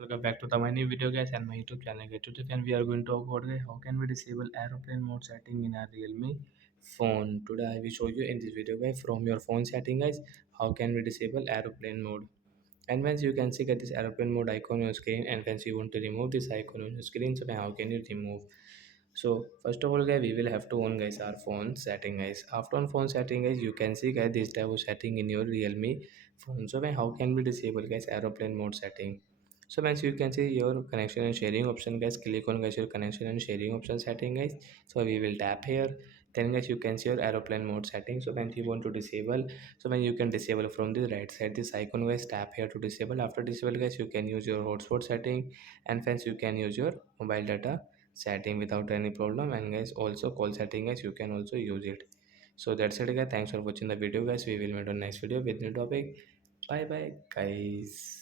Welcome back to the my new video guys and my YouTube channel guys. Today and we are going to talk about guys, how can we disable aeroplane mode setting in our Realme phone. Today I will show you in this video guys from your phone setting guys how can we disable aeroplane mode. And once you can see get this aeroplane mode icon on your screen, and once you want to remove this icon on your screen, so how can you remove. So first of all guys, we will have to on guys our phone setting guys. After on phone setting guys, you can see guys this type of setting in your Realme phone. So how can we disable guys aeroplane mode setting. So once you can see your connection and sharing option guys, click on guys your connection and sharing option setting guys. So we will tap here. Then guys you can see your aeroplane mode setting. So when you want to disable, so when you can disable from the right side this icon guys, tap here to disable. After disable guys, you can use your hotspot setting, and friends you can use your mobile data setting without any problem. And guys also call setting guys, you can also use it. So that's it guys, thanks for watching the video guys. We will meet on next video with new topic. Bye bye guys.